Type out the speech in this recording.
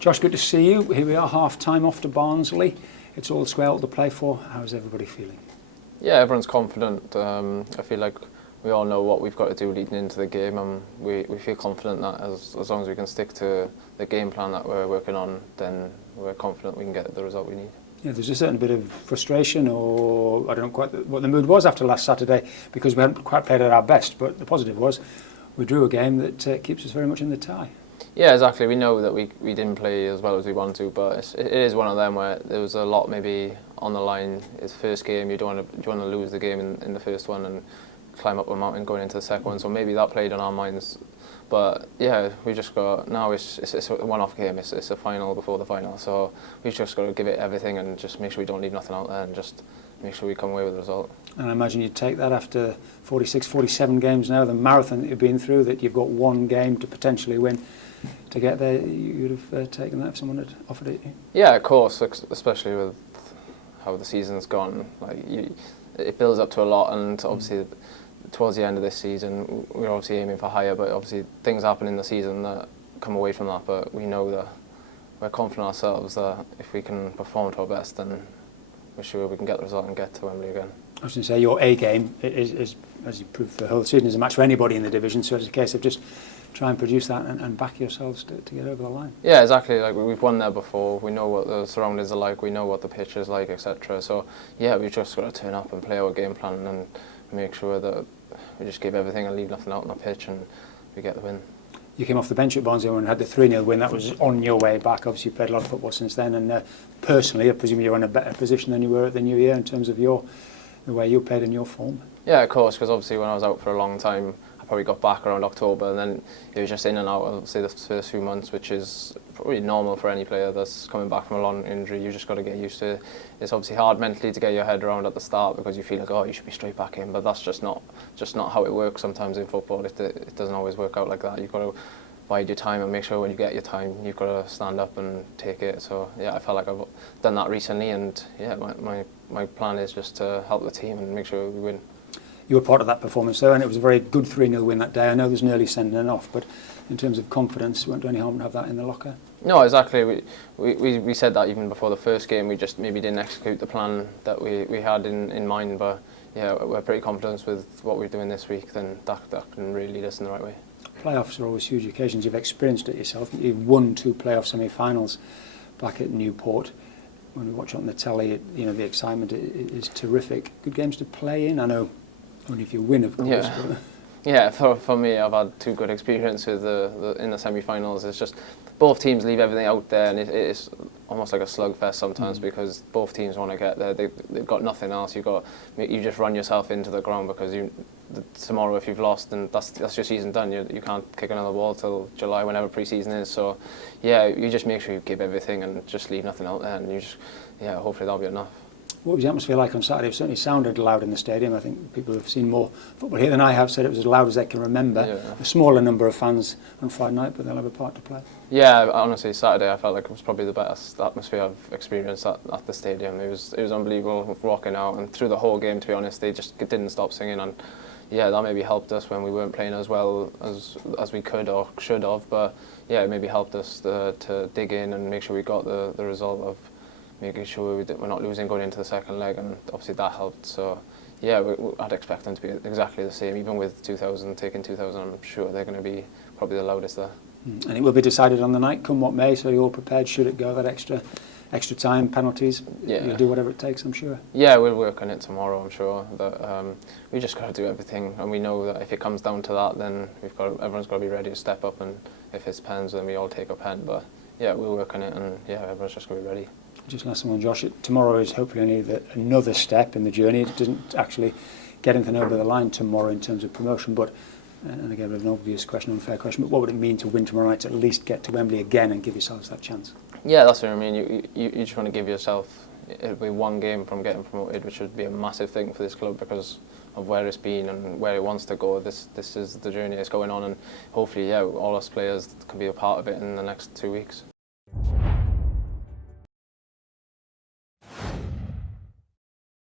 Josh, good to see you. Here we are, half-time off to Barnsley. It's all square to play for. How's everybody feeling? Yeah, everyone's confident. I feel like we all know what we've got to do leading into the game, and we feel confident that as long as we can stick to the game plan that we're working on, then we're confident we can get the result we need. Yeah, there's a certain bit of frustration, or I don't know quite what the mood was after last Saturday, because we hadn't quite played at our best, but the positive was we drew a game that keeps us very much in the tie. Yeah, exactly. We know that we didn't play as well as we want to, but it is one of them where there was a lot maybe on the line. It's the first game, you don't want to lose the game in the first one and climb up a mountain going into the second one, so maybe that played on our minds. But yeah, we just got, now it's a one-off game, it's a final before the final, so we've just got to give it everything and just make sure we don't leave nothing out there and just make sure we come away with the result. And I imagine you'd take that after 46, 47 games now, the marathon that you've been through, that you've got one game to potentially win. To get there, you'd have taken that if someone had offered it you? Yeah, of course, especially with how the season's gone. It builds up to a lot, and obviously towards the end of this season, we're obviously aiming for higher, but obviously things happen in the season that come away from that, but we know that we're confident ourselves that if we can perform to our best, then we're sure we can get the result and get to Wembley again. I was going to say, your A game is, as you proved the whole season, is a match for anybody in the division, so it's a case of just try and produce that and back yourselves to get over the line. Yeah, exactly. Like, we've won there before. We know what the surroundings are like. We know what the pitch is like, etc. So yeah, we've just got to turn up and play our game plan and make sure that we just give everything and leave nothing out on the pitch, and we get the win. You came off the bench at Barnsley and had the 3-0 win. That was on your way back. Obviously, you've played a lot of football since then, and personally, I presume you're in a better position than you were at the new year in terms of the way you played in your form. Yeah, of course, because obviously when I was out for a long time, probably got back around October, and then it was just in and out of, say, the first few months, which is probably normal for any player that's coming back from a long injury. You just got to get used to it. It's obviously hard mentally to get your head around at the start because you feel like, oh, you should be straight back in, but that's just not how it works sometimes in football. It doesn't always work out like that. You've got to bide your time and make sure when you get your time, you've got to stand up and take it. So yeah, I felt like I've done that recently, and yeah, my plan is just to help the team and make sure we win. You were part of that performance though, and it was a very good 3-0 win that day. I know there's an early sending off, but in terms of confidence, it won't do any harm to have that in the locker. No, exactly. We said that even before the first game. We just maybe didn't execute the plan that we had in mind, but yeah, we're pretty confident with what we're doing this week, then that can really lead us in the right way. Playoffs are always huge occasions. You've experienced it yourself. You've won 2 playoff semi-finals back at Newport. When we watch it on the telly, the excitement is terrific. Good games to play in. I know only if you win, of course. Yeah, yeah. For me, I've had 2 good experiences in the semi-finals. It's just both teams leave everything out there, and it's almost like a slugfest sometimes because both teams want to get there. They've got nothing else. You just run yourself into the ground because tomorrow, if you've lost, then that's your season done. You can't kick another ball till July, whenever pre-season is. So yeah, you just make sure you give everything and just leave nothing out there, and hopefully that'll be enough. What was the atmosphere like on Saturday? It certainly sounded loud in the stadium. I think people who've seen more football here than I have said it was as loud as they can remember. Yeah. A smaller number of fans on Friday night, but they'll have a part to play. Yeah, honestly, Saturday I felt like it was probably the best atmosphere I've experienced at the stadium. It was unbelievable walking out, and through the whole game, to be honest, they just didn't stop singing, and yeah, that maybe helped us when we weren't playing as well as we could or should have. But yeah, it maybe helped us to dig in and make sure we got the result of making sure we're not losing going into the second leg, and obviously that helped. So yeah, I'd expect them to be exactly the same. Even with 2,000, taking 2,000, I'm sure they're going to be probably the loudest there. And it will be decided on the night, come what may, so you're all prepared should it go that extra time, penalties. Yeah. You'll do whatever it takes, I'm sure. Yeah, we'll work on it tomorrow, I'm sure. That we just got to do everything, and we know that if it comes down to that, then everyone's got to be ready to step up, and if it's pens, then we all take a pen. But yeah, we'll work on it, and yeah, everyone's just going to be ready. Just last one, Josh. Tomorrow is hopefully only another step in the journey. It doesn't actually get anything over the line tomorrow in terms of promotion, but and again, an obvious question, unfair question, but what would it mean to win tomorrow night to at least get to Wembley again and give yourselves that chance? Yeah, that's what I mean. You just want to give yourself, it'll be one game from getting promoted, which would be a massive thing for this club because of where it's been and where it wants to go. This is the journey it's going on, and hopefully, yeah, all us players can be a part of it in the next 2 weeks.